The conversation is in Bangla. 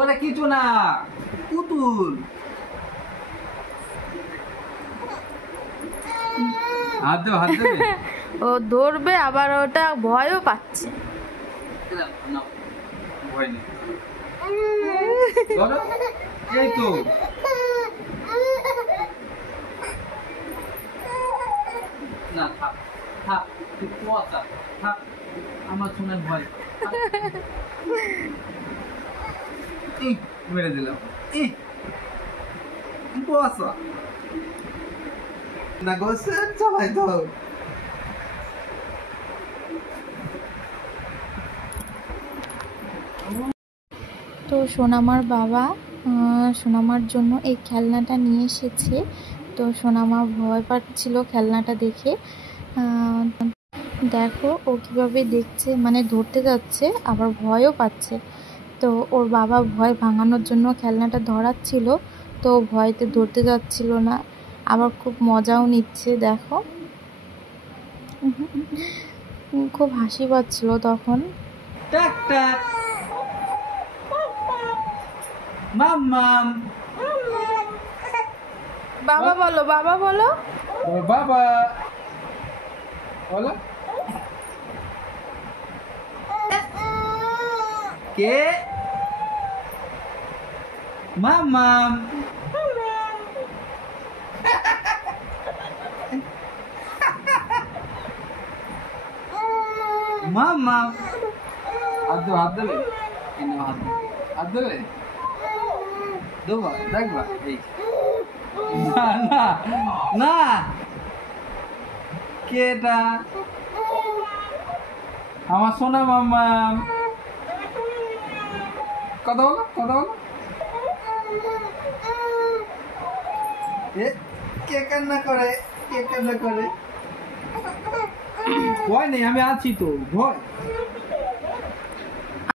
ওরা কিছু না, পুতুল। হাত দেবে, হাত দেবে। ও ধরবে, আবার ওটা ভয়ও পাচ্ছে। ভয় নেই, ধরো। এই তো না, থাক থাক, তুই কুয়াশা থাক, আমার শোনার ভয়। মেরে দিলাম। কুয়াশা না গোসে সবাই তো। তো সোনামার বাবা সোনামার জন্য এই খেলনাটা নিয়ে এসেছে। তো সোনামা ভয় পাচ্ছিল খেলনাটা দেখে। দেখো ও কীভাবে দেখছে, মানে ধরতে যাচ্ছে আবার ভয়ও পাচ্ছে। তো ওর বাবা ভয় ভাঙানোর জন্য খেলনাটা ধরাচ্ছিল, তো ভয়তে ধরতে যাচ্ছিল না, আবার খুব মজাও নিচ্ছে। দেখো খুব হাসি পাচ্ছিল তখন। মাম্মাম, বাবা বলো, বাবা বলো, বাবা বলো। কে? মাম্মাম। মাম্মাম। হাত দেবে, হাত দেবে, হাত দেবে, দেবা, দেখবা। এই না না না, কে এটা? আমার সোনা মাম্মাম। কথা বলো, কথা বলো। কে কান্না করে, কে কান্না করে? ভয় নেই, আমি আছি তো। ভয়